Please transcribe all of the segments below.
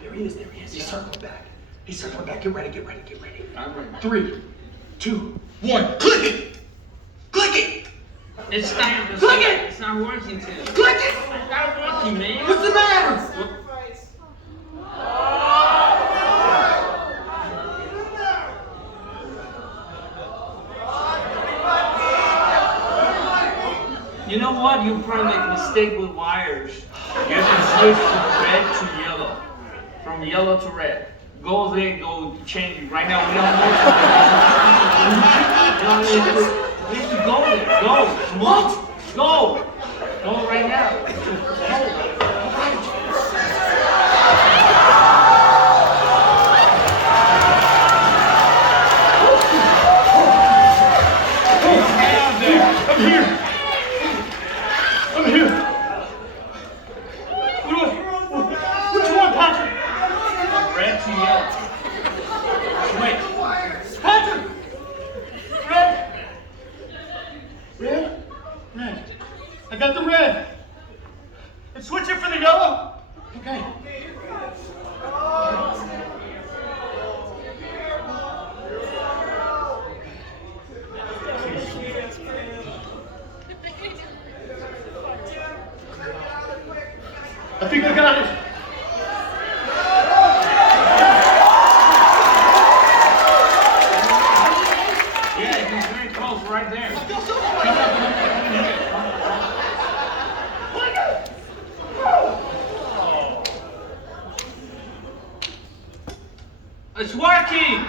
There he is. He's circling back. Get ready. 3, 2, 1. Click it! It's not. Click it! It's not working today. Click it! It's not working, man. What's the matter? You know what? You probably make a mistake with wires. You have to switch from red to yellow. From yellow to red. Go there, go change it. Right now, we don't know. We have to go there. Go. Come on. Go. Go right now. I'm here. Which one, Patrick? Red to yellow. Wait. Patrick! Red. I got the red. And switch it for the yellow. Okay. I think I got it. Yeah, he's very close right there. It's working!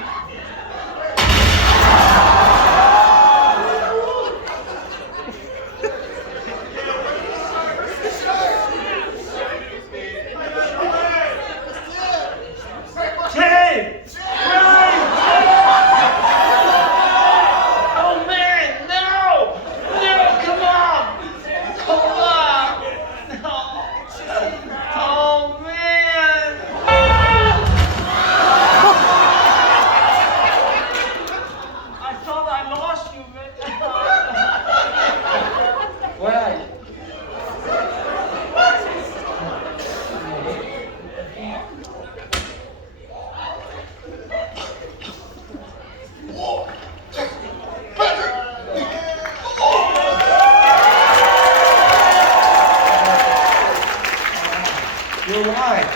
You're right.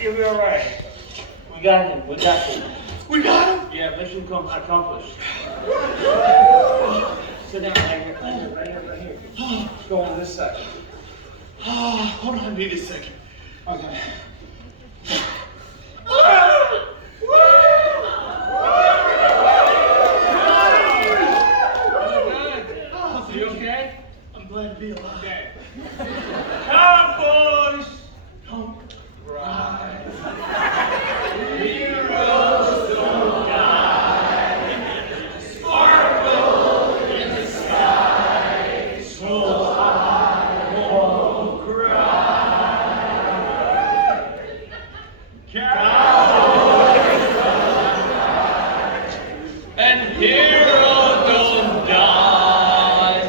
You'll be alright. We got him. We got him? Yeah, mission accomplished. Sit down right here. Right here. Let's go on this side. Hold on, I need a second. Okay. You okay? I'm glad to be alive. Okay. Come, boys! Don't Right. Heroes don't die. Sparkle in the sky. So I won't cry. Cowboys don't die. And heroes don't die.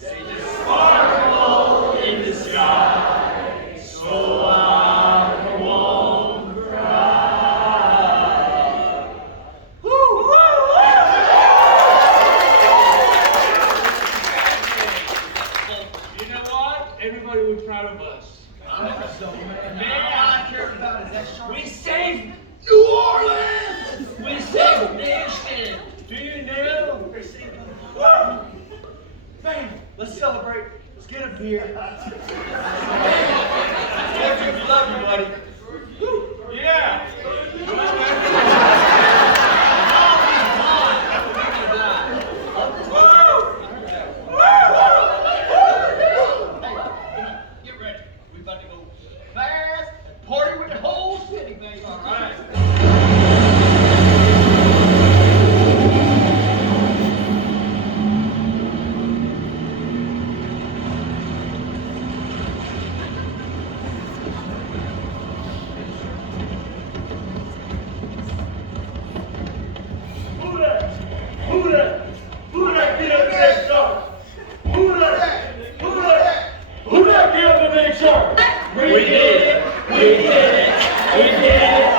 They just sparkle in the sky. So I won't cry. Woo! You know what? Everybody was proud of us. We saved New Orleans! We saved Nation! Do you know? Man, let's celebrate. Let's get a beer. Love you, buddy. Yeah! Get ready. We about to go fast and party with the whole city, baby. All right. We did it. We did it. We did it.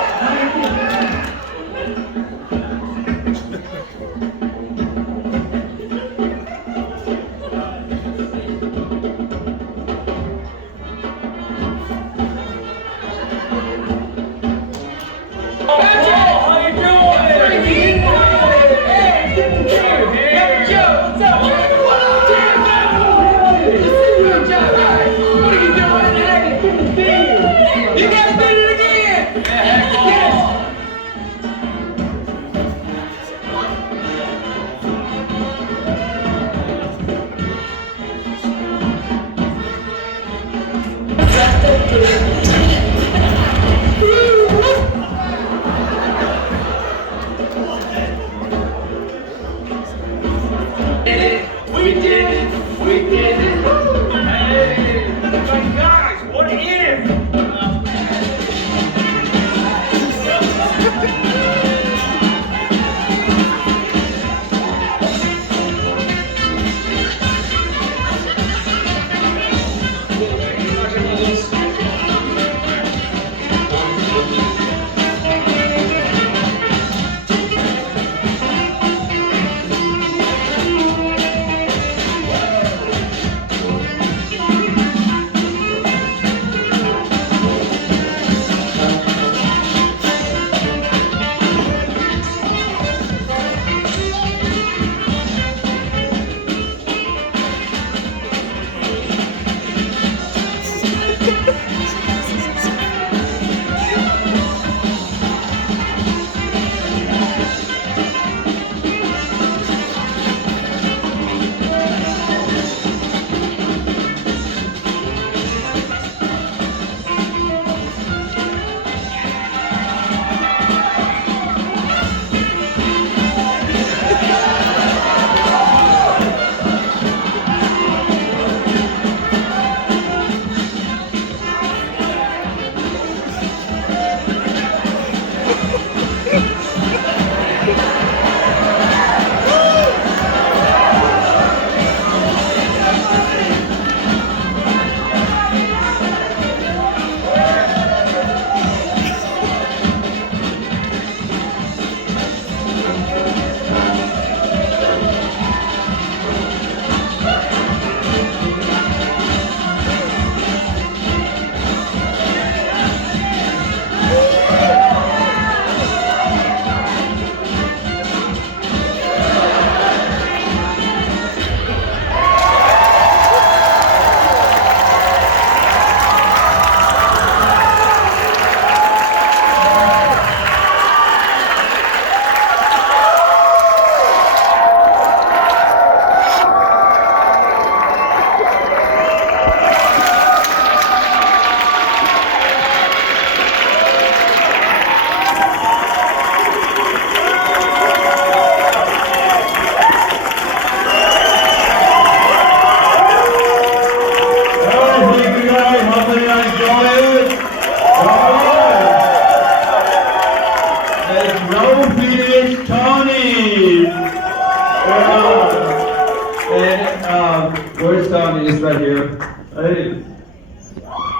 Where's Tony? He's right here. Hey.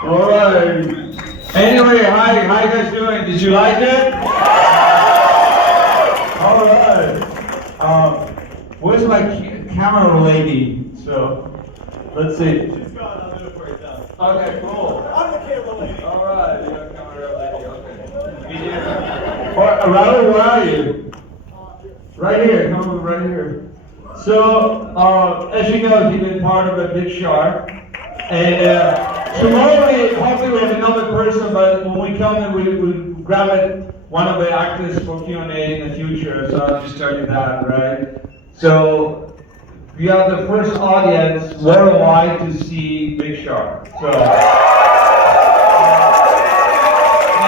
All right. Anyway, hi, how you guys doing? Did you like it? All right. Where's my camera lady? So, let's see. She's gone. I'll do it for you now. Okay, cool. I'm the camera lady. All right, you're a camera lady. Okay. Raul, where are you? Right here. Come over right here. So, as you know, he's been part of a big shark. And tomorrow, hopefully we have another person, but when we come in, we grab one of the actors for Q&A in the future, so I'll just tell you that, right? So, we are the first audience worldwide to see Big Shark. So, and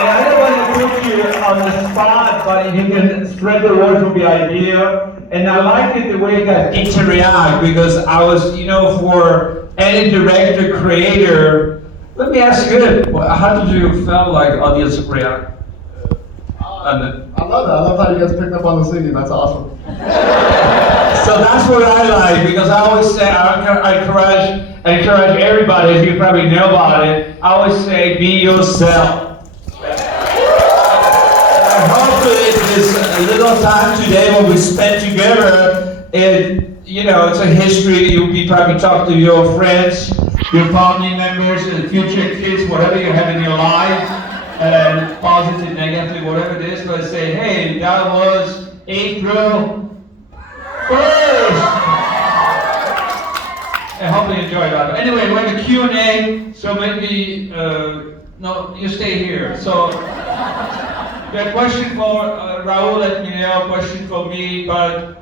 I don't want to put you on the spot, but if you can spread the word would be ideal. And I like it the way you guys interact, because I was, for any director, creator, let me ask you, how did you feel like audience react? I love that. I love how you guys picked up on the singing. That's awesome. So that's what I like, because I always say, I encourage everybody, as you probably know about it, I always say, be yourself. Hopefully this little time today when we spend together, it's a history. You'll be probably talking to your friends, your family members, and future kids, whatever you have in your life, and positive, negative, whatever it is, but say, hey, that was April 1st. I hope you enjoyed that. Anyway, we're in the Q&A, so maybe, no, you stay here. So, the question for Raul, let me know, question for me, but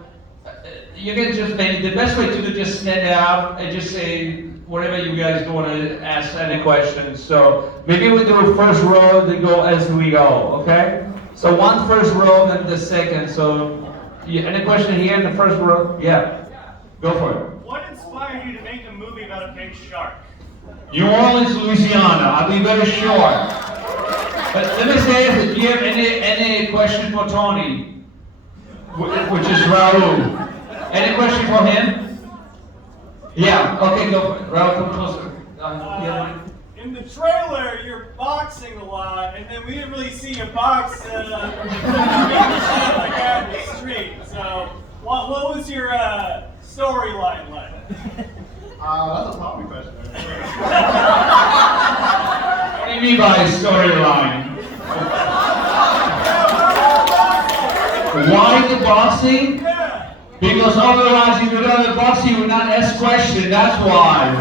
you can just maybe, the best way to do just stand out and just say whatever you guys want to ask any questions. So maybe we do first row, they go as we go, okay? So one first row, then the second. So any question here in the first row? Yeah, go for it. What inspired you to make a movie about a big shark? New Orleans, Louisiana. I'll be very short. But let me say, do you have any question for Tony, which is Raul? Any question for him? Yeah. Okay, go for it. Raul, come closer. Yeah. In the trailer, you're boxing a lot, and then we didn't really see you box like out in the street. So, what was your storyline like? That's a Tommy question. What do you mean by storyline? Why the boxing? Yeah. Because otherwise, if you don't have boxing, you would not ask questions. That's why.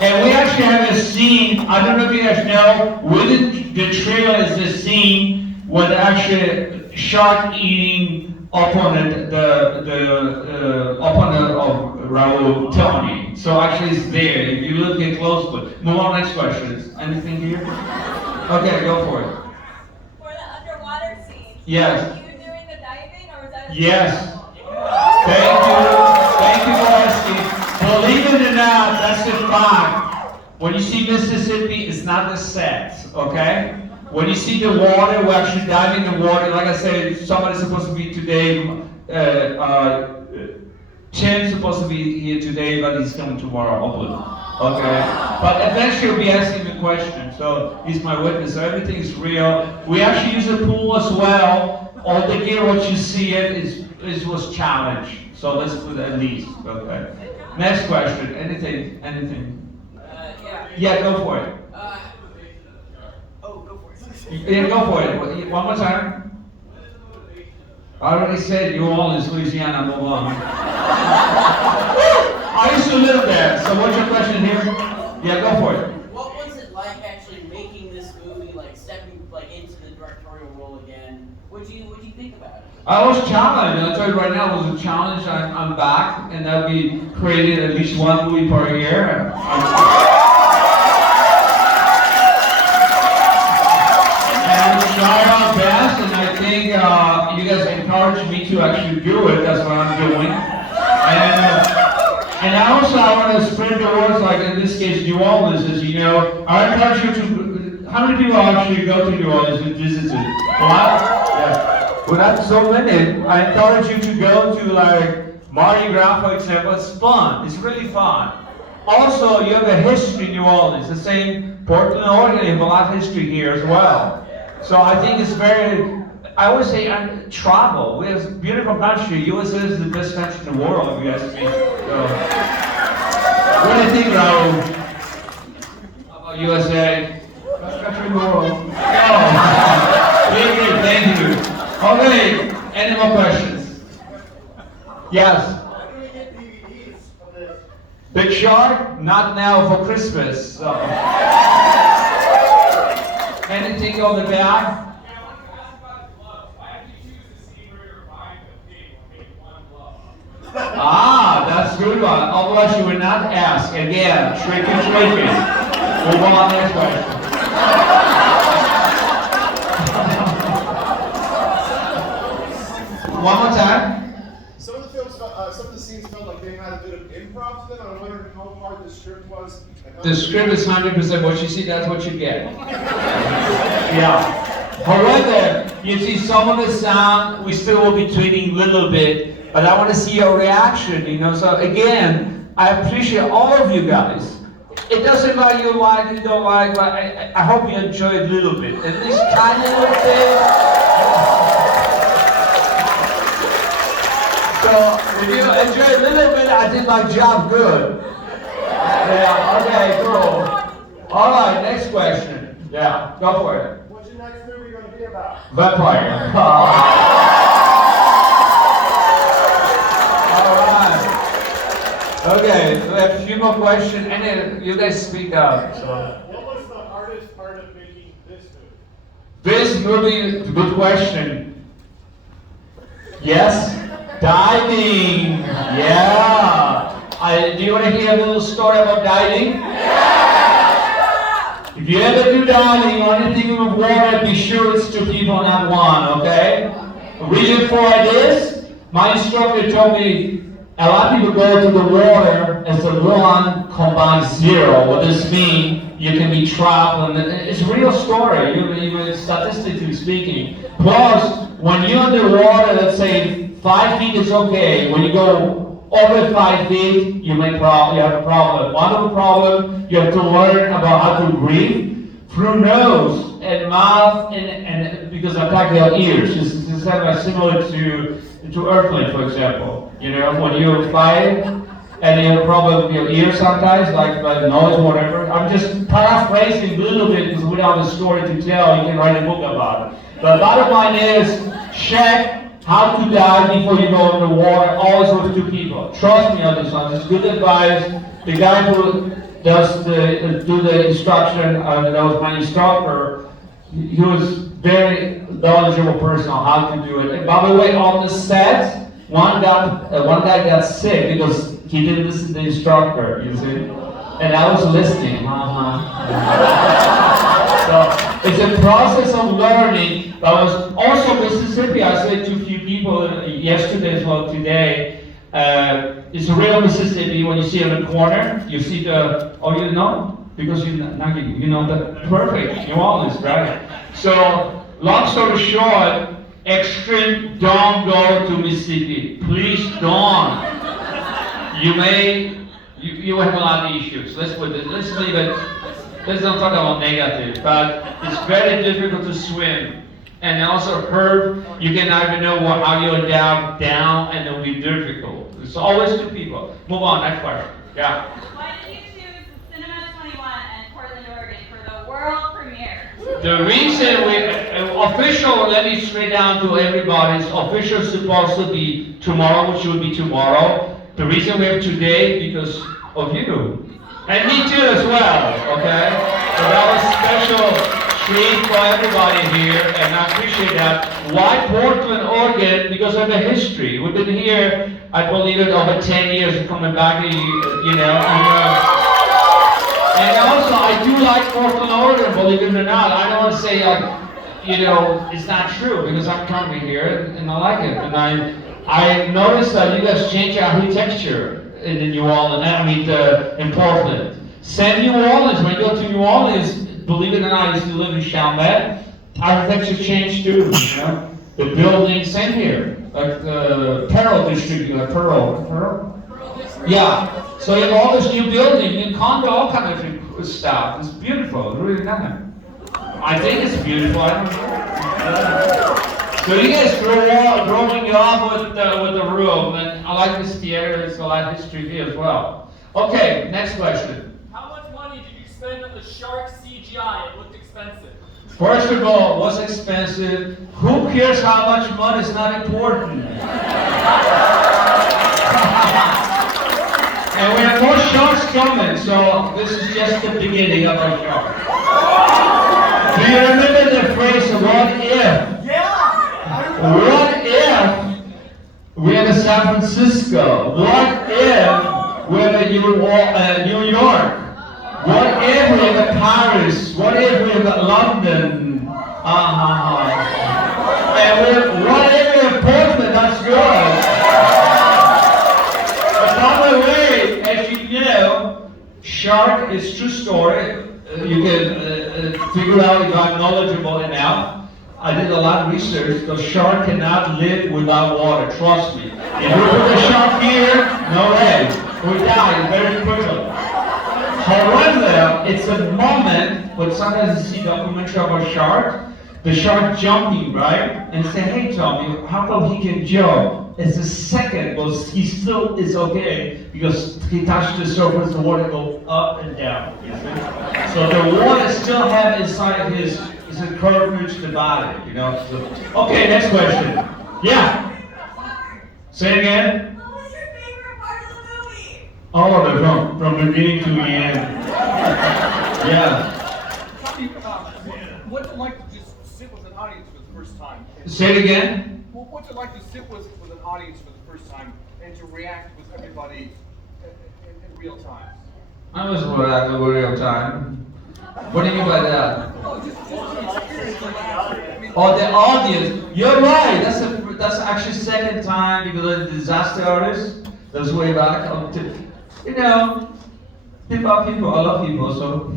And we actually have a scene. I don't know if you guys know. Within the trailer is a scene where the actual shark eating opponent, the opponent of Raul, Tony. So actually, it's there. If you look at closely. Move on. Next question. Anything here? Okay, go for it. For the underwater scene. Yes. Were you doing the diving or was that a Yes. Thank you for asking. Believe it or not, that's the fact. When you see Mississippi, it's not the set, okay? When you see the water, we're actually diving in the water. Like I said, somebody's supposed to be today, Tim's supposed to be here today, but he's coming tomorrow, hopefully. Okay? But eventually we'll be asking him a question, so he's my witness, so everything is real. We actually use a pool as well. All the gear, what you see it was challenged. So let's put at least, okay? Next question, anything? Yeah, go for it. go for it. Yeah, go for it. One more time. I already said New Orleans, Louisiana, move on. I used to live there, so what's your question here? Yeah, go for it. What was it like actually making this movie, like stepping into the directorial role again? What do you think about it? I was challenged. I'll tell you right now, it was a challenge. I'm back, and I'll be creating at least one movie per year. And we try our best, and I think you guys encouraged me to actually do it. That's what I'm doing. And also I want to spread the word, like in this case, New Orleans, as you know. I encourage you to. How many people actually go to New Orleans and visit it? A lot? Yeah. Well, not so many. I encourage you to go to like Mardi Gras, for example. It's fun. It's really fun. Also, you have a history in New Orleans. The same Portland, Oregon, you have a lot of history here as well. So I think it's very, I always say travel. We have a beautiful country. USA is the best country in the world, if you ask me. So, what do you think, Raul? About USA? Best country in the world. Oh, thank you. Okay, any more questions? Yes? Big Shark? Not now for Christmas. So. Anything on the back? Ah, that's a good one. Otherwise you would not ask. Again, tricky. Move on, next question. One more time. Some of the films, some of the scenes felt like they had a bit of improv to them. I'm wondering how hard the script was. And how The script is 100% what you see, that's what you get. Yeah. However, you see some of the sound, we still will be tweaking a little bit, but I want to see your reaction, you know. So again, I appreciate all of you guys. It doesn't matter you like, you don't like, but I hope you enjoy it a little bit. At least tiny little bit. So if you enjoy a little bit, I did my job good. Yeah, okay, cool. All right, next question. Yeah, go for it. What's your next movie going to be about? Vampire. All right. Okay, we have a few more questions. And you guys speak up. So. What was the hardest part of making this movie? This movie, good question. Yes? Diving. Yeah. Do you want to hear a little story about diving? If you ever do diving or anything with water, be sure it's 2 people, not 1, okay? The reason for it is, my instructor told me, a lot of people go to the water as a 1 combined 0. What does this mean? You can be trapped, and it's a real story, even statistically speaking. Plus, when you're underwater, let's say 5 feet is okay. When you go over 5 feet, you have a problem. One of the problem, you have to learn about how to breathe through nose and mouth, and because attack your ears. This is similar to airplane, for example. You know, when you fly and you have a problem with your ears sometimes, like noise or whatever. I'm just paraphrasing a little bit because without a story to tell, you can write a book about it. The bottom line is, check how to dive before you go in the water, always with 2 people. Trust me on this one, it's good advice. The guy who does do the instruction, that was my instructor, he was very knowledgeable person on how to do it. And by the way, on the set, one guy got sick because he didn't listen to the instructor, you see? And I was listening. So it's a process of learning. But I was also Mississippi. I said to a few people yesterday as well today. It's real Mississippi. When you see in the corner, you see the. Oh, you know because you know the perfect New Orleans, right? So long story short, extreme. Don't go to Mississippi. Please don't. You have a lot of issues. Let's leave it. Let's not talk about negative, but it's very difficult to swim. And also herb, you can never know how you adapt down, and it will be difficult. It's always 2 people. Move on, next question. Yeah. Why did you choose Cinema 21 and Portland, Oregon for the world premiere? The reason official, let me straight down to everybody, official is supposed to be tomorrow, which will be tomorrow. The reason we have today, because of you. And me too as well, okay? So that was special treat for everybody here, and I appreciate that. Why Portland, Oregon? Because of the history. We've been here, I believe it, over 10 years coming back, you know. And also, I do like Portland, Oregon, believe it or not. I don't want to say, it's not true, because I'm coming here, and I like it. And I noticed that you guys change architecture in New Orleans, in Portland. Same New Orleans, when you go to New Orleans, believe it or not, I used to live in Chalmette, architecture changed too, you know? The buildings, same here, like the Pearl District, Pearl? Yeah, so you have all this new building, new condo, all kind of stuff. It's beautiful, it's really nice. I think it's beautiful, I don't know. So you guys growing up with the room, and I like this theater, there's a lot of history here as well. Okay, next question. How much money did you spend on the shark CGI? It looked expensive. First of all, it was expensive. Who cares how much money? It's not important. And we have more sharks coming, so this is just the beginning of our show. Do you remember the phrase, what if? What if we're in San Francisco? What if we're in New York? What if we're in Paris? What if we're in London? And what if we're in Portland? That's good. shark is true story. You can figure out if I'm knowledgeable enough. I did a lot of research. The shark cannot live without water. Trust me. If you put a shark here, no way. We die very quickly. However, it's a moment when sometimes you see documentary of a shark, the shark jumping, right? And say, hey Tommy, how come he can jump? It's a second, but he still is okay because he touched the surface, the water goes up and down. You see? So the water still have inside his curvature the body, you know. So, okay, next question. Yeah. Say it again. What was your favorite part of the movie? All of it, from beginning to the end. Yeah. What's it like to just sit with an audience for the first time? Say it again. Well, what's it like to sit with an audience for the first time and to react with everybody in real time? I was reacting in real time. What do you mean by that? Oh, just the experience of laughter. I mean, Oh, the audience. You're right. That's actually second time because of the disaster artist. That was way back. You know, people are people. I love people, so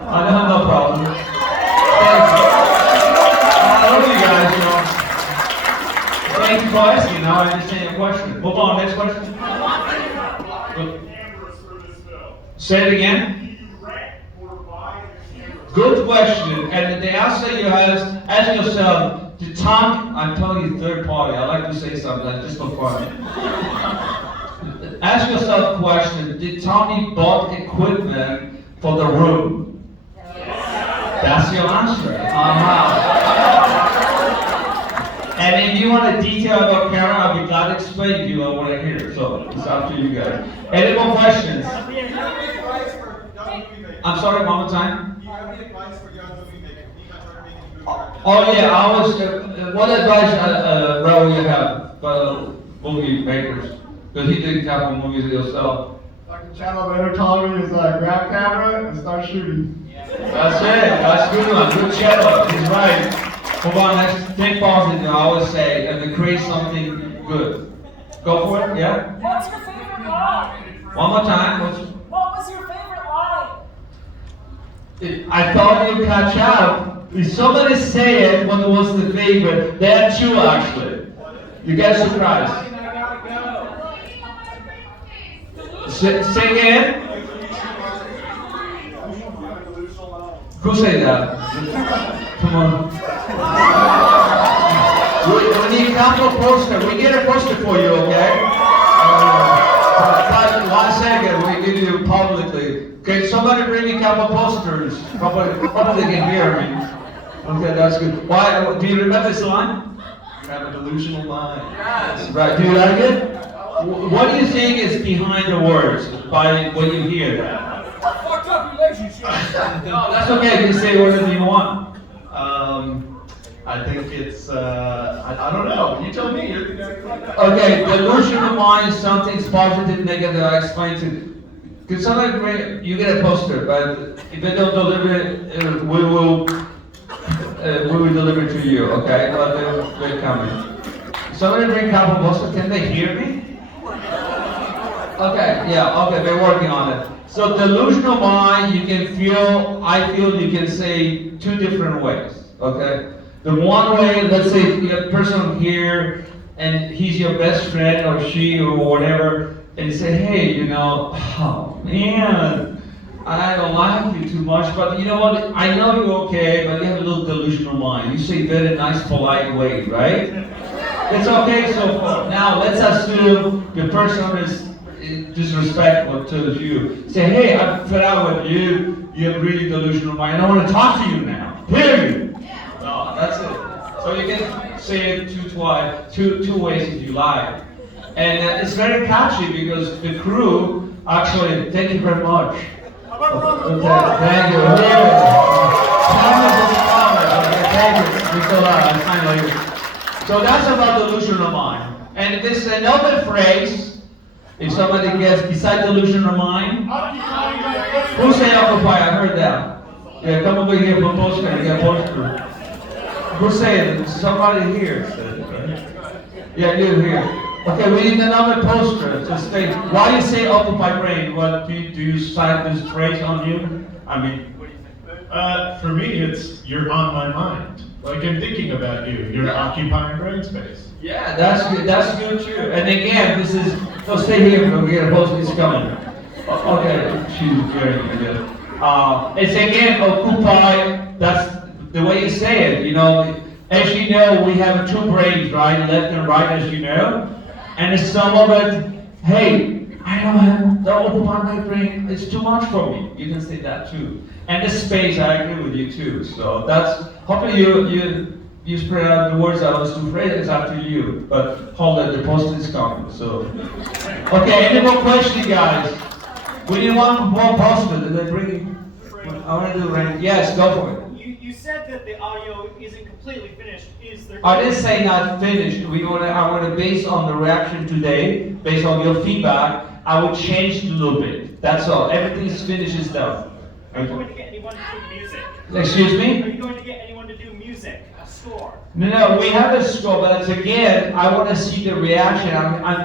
I don't have no problem. Thanks. I love you guys, you know. Thank you for asking. Now I understand your question. Move on, next question. Say it again. Good question. And the answer you have is, ask yourself, did Tom, I'm telling you third party, I like to say something just for fun. Ask yourself a question, did Tommy bought equipment for the room? That's your answer. And if you want a detail about camera, I'll be glad to explain to you what I hear. So it's up to you guys. Any more questions? I'm sorry, one more time. Oh yeah, I was. What advice, Raul, you have for movie makers? Because he did a couple movies himself. Like the channel better Tommy is grab camera and start shooting. That's it. That's a good one. Good channel. He's right. Hold on. Let's think positive. I always say, and to create something good. Go for it. Yeah. What's your favorite line? One more time. What was your favorite line? I thought you'd catch up. If somebody say it when it was the favorite, there are two actually. You get surprised. Say again. Who say that? Come on. We need a couple poster. We get a poster for you, okay? But 1 second, we give you publicly. Okay, somebody bring me a couple posters. Hopefully they can hear me. Okay, that's good. Why? Do you remember this line? You have a delusional mind. Yes. Right. Do you like it? What do you think is behind the words by what you hear? fucked up relationship. No, that's okay. You can say whatever you want. I think it's, I don't know. You tell me. You're the guy who like that. Okay, delusional mind is something's positive, negative. I explained to. Could somebody bring? You get a poster, but if they don't deliver it, we will deliver it to you. Okay, but they're coming. Somebody bring a couple posters. Can they hear me? Okay, yeah, okay, they're working on it. So delusional mind, you can feel. I feel you can say two different ways. Okay. The one way, let's say you have a person here and he's your best friend or she or whatever, and you say, hey, you know, oh man, I don't like you too much, but you know what, I know you're okay, but you have a little delusional mind. You say very nice, polite way, right? It's okay so far. Now let's assume the person is disrespectful to you. Say, hey, I'm fed up with you, you have really delusional mind, I don't want to talk to you now, period. No, that's it. So you can say it two ways if you like. And it's very catchy because the crew actually, thank you very much. Okay, thank you. Thank you. So that's about delusional mind. And this is another phrase, if somebody gets beside delusional mind. Who say occupy? I heard that. Yeah, come over here for poster. You got poster. Who's saying it? Somebody here said it, right? Yeah, you here. Okay, we need another poster to state. Why you say occupy brain? What do you cite this phrase on you? I mean, For me, it's you're on my mind. Like I'm thinking about you. You're occupying brain space. yeah, that's good. That's good too. And again, this is. So stay here. We'll get a poster. It's coming. Okay, she's very good. It's again occupy. That's the way you say it. You know, as you know, we have two brains, right, left and right, as you know. And some of it, hey, I don't have the occupy my brain. It's too much for me. You can say that too. And the space, I agree with you too. So that's hopefully you spread out the words I was too afraid. It's up to you. But hold it, the post is coming. So okay, any more questions, guys? We need one more poster. Did they bring it? I want to do it. Yes, go for it. You said that the audio isn't completely finished. Is there? I didn't say not finished. I want to base on the reaction today, based on your feedback. I would change it a little bit. That's all. Everything is finished is done. Are you going to get anyone to do music? Excuse me? Are you going to get anyone to do music? A score? No, we have a score, but it's, again, I want to see the reaction.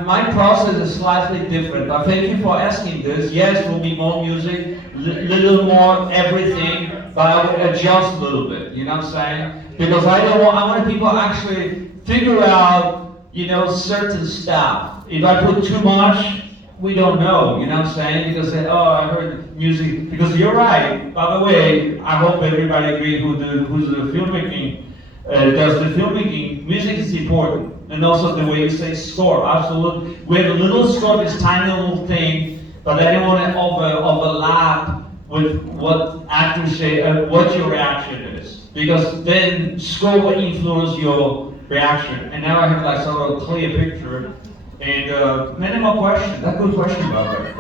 My process is slightly different. But thank you for asking this. Yes, there will be more music, little more everything, but I will adjust a little bit. You know what I'm saying? Because I want people actually figure out, you know, certain stuff. If I put too much, we don't know, you know what I'm saying? Because they, oh, I heard music. Because you're right. By the way, I hope everybody agrees who's the filmmaking, does the filmmaking. Music is important. And also the way you say score, absolutely. We have a little score, this tiny little thing, but I don't want to overlap with what actors say and what your reaction is. Because then score will influence your reaction. And now I have like sort of a clear picture. And many more questions. That's a good question, by the way.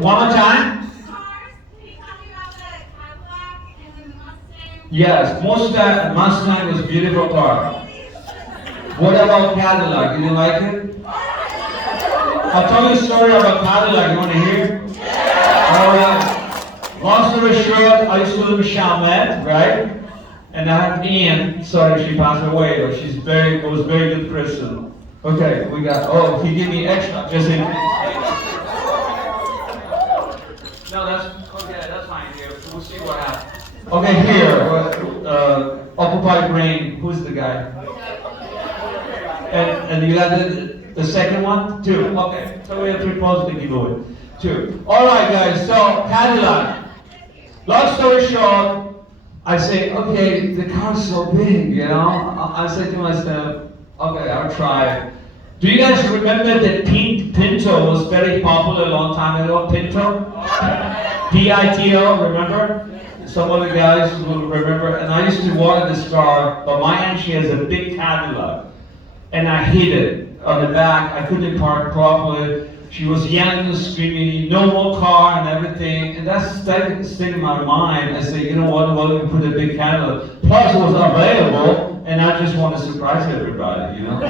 One more time? Yes, Mustang was a beautiful car. What about Cadillac? You didn't like it? I'll tell you a story about Cadillac. You want to hear? Long story short, I used to live in Chalmette, right? And I have Ann. Sorry, she passed away, but was a very good person. Okay, we got, he gave me extra, just in. No, that's fine here. We'll see what happens. Okay, here, Occupy Brain, who's the guy? And you got the second one? 2, okay. So we have 3 poses to give away. 2. Alright guys, so Cadillac. Long story short, I say, okay, the car's so big, you know? I said to myself, okay, I'll try. Do you guys remember that Pinto was very popular a long time ago? Pinto? P-I-T-O, remember? Some of the guys will remember. And I used to walk in this car, but my aunt, she has a big Cadillac. And I hit it on the back. I couldn't park properly. She was yelling and screaming, no more car and everything. And that's staying in my mind. I say, you know what, well, we can put a big Cadillac. Plus it was available, and I just want to surprise everybody, you know?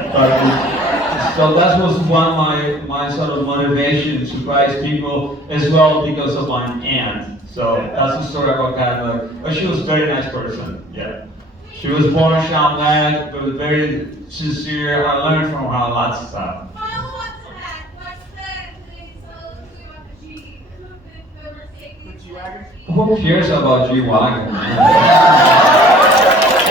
So that was one of my sort of motivation to surprise people as well because of my aunt. So that's the story about Cadillac. But she was a very nice person, yeah. She was born in Chalmette, but was very sincere. I learned from her lots of stuff. Who cares about G-Wagon?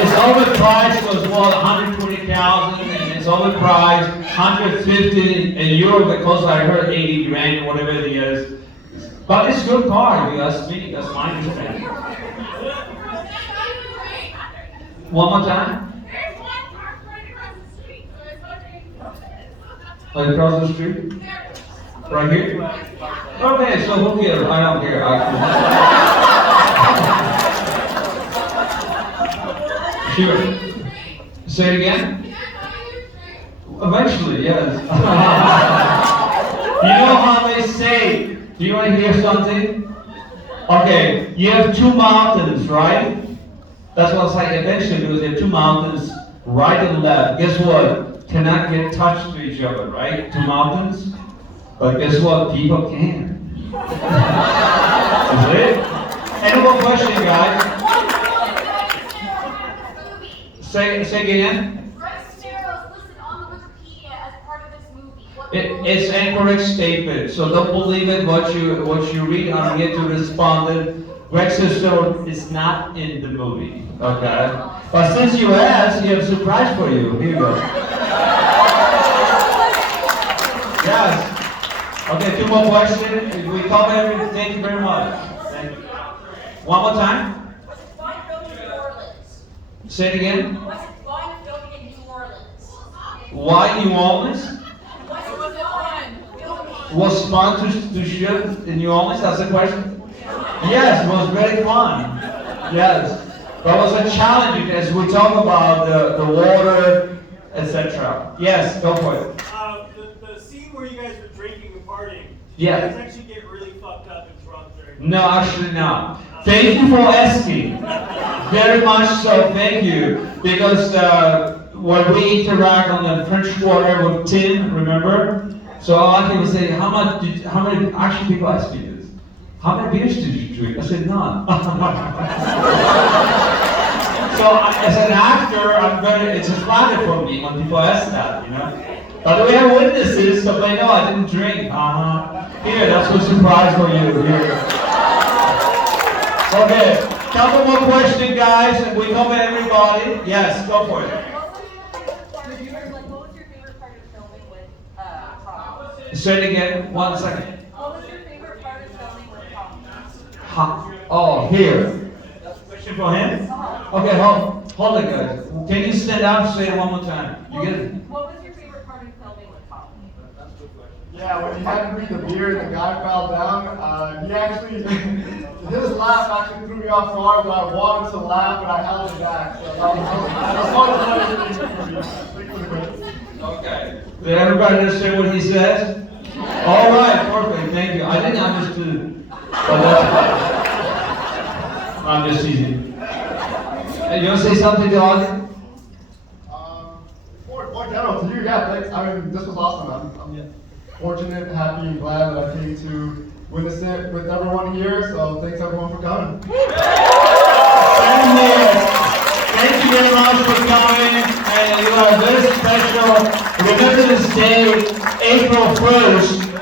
It's overpriced, it was what, 120,000, and it's overpriced, 150 in Europe, it costs, I heard, 80 grand, whatever it is. But it's a good car, if you ask me, that's my understanding. One more time? There's one parked right across the street, so it's okay. Like across the street? Right here? Okay, so who cares? I don't care. Sure. Say it again? Eventually, yes. You know how they say, do you want to hear something? Okay, you have 2 mountains, right? That's what I say eventually, because you have 2 mountains, right and left. Guess what? Cannot get touched to each other, right? 2 mountains. But guess what? People can. Is it? Any more question, guys? Say again. Rex Sparrow is listed on the Wikipedia as part of this movie. It's an incorrect statement, so don't believe it what you read. I'm here to respond it. Greg Sestero is not in the movie, okay? But since you asked, you have a surprise for you. Here you go. Yes. Okay, 2 more questions. We cover everything. Thank you very much. Thank you. One more time. Why filming in New Orleans? Say it again. Why filming in New Orleans? Why New Orleans? Why filming? Was fun to shoot in New Orleans? That's the question? Yes, it was very fun. Yes. But it was a challenge as we talk about the water, etc. Yes, go for it. The scene where you guys were drinking and partying. Yeah. You guys actually get really fucked up and drunk during. No, actually not. Thank you for asking. Very much so, thank you. Because when we interact on the French Quarter with Tim, remember? So a lot of people say, how many, actually people ask me this. How many beers did you drink? I said, none. So as an actor, it's a flatter for me when people ask that, you know? By the way, I have witnesses, so they know I didn't drink. Here, that's a surprise for you, here. Okay, couple more questions, guys, and we cover everybody. Yes, go for it. What was your favorite part of filming with Tom? Say it again, 1 second. What was your favorite part of filming with Tom? Oh, here. That's a question for him? Okay, hold it, guys. Can you stand up and say it one more time? You get it? What was your favorite part of filming with Tom? Yeah, when he had to drink the beer and the guy fell down, he actually, his laugh actually threw me off guard, but I wanted to laugh, but I held it back. So that was Okay. Did everybody understand what he says? All right, perfect, thank you. I didn't understand, but that's fine. I'm just teasing. Hey, you want to say something to the audience? More general to you, yeah, thanks. I mean, this was awesome. I'm fortunate, happy, and glad that I came to witness it with everyone here, so thanks everyone for coming. Same here. Thank you very much for coming, and you are very special. Remember this day, April 1st,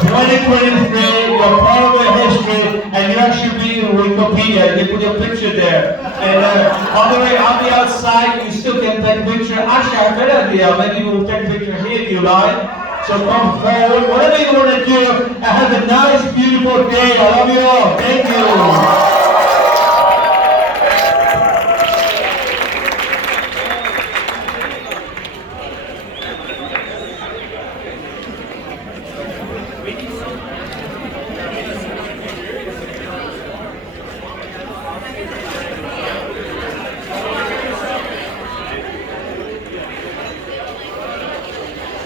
2023, you're part of the history, and you actually be in Wikipedia. You put your picture there. And on the way, I'll be outside, you still can take a picture. Actually, I have a better idea. Maybe we'll take a picture here if you like. So come forward, whatever you want to do, and have a nice, beautiful day. I love you all. Thank you.